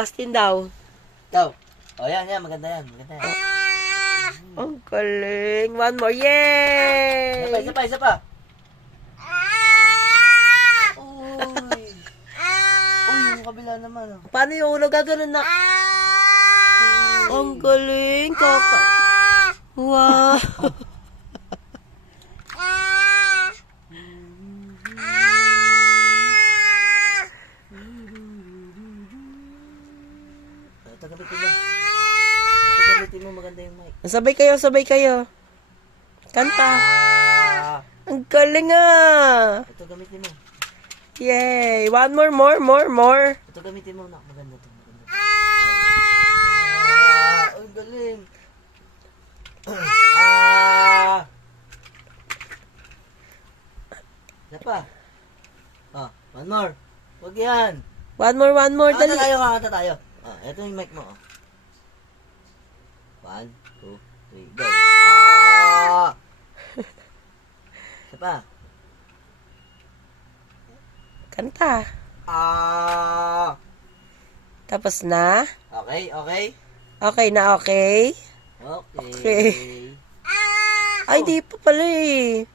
Austin daw. Ikaw. O, yan. Maganda yan. Maganda yan. Ang galing. One more. Yay! Isa pa. Uy. Uy, yung kabila naman. Oh. Paano yung ulo gaganon na? Ang galing. Wow. Ito gamitin mo. Maganda yung mic. Sabay kayo. Kanta. Ang galing Ito gamitin mo. Yay! One more. Ito gamitin mo. Maganda to. Ang galing. Isa pa. One more. Huwag yan. One more. Dali. Kakanta tayo. Ito yung mic mo. 1, 2, 3, go. Isa pa. Kanta. Tapos na? Okay. Okay na okay? Okay. Okay. Ay, di pa pala eh.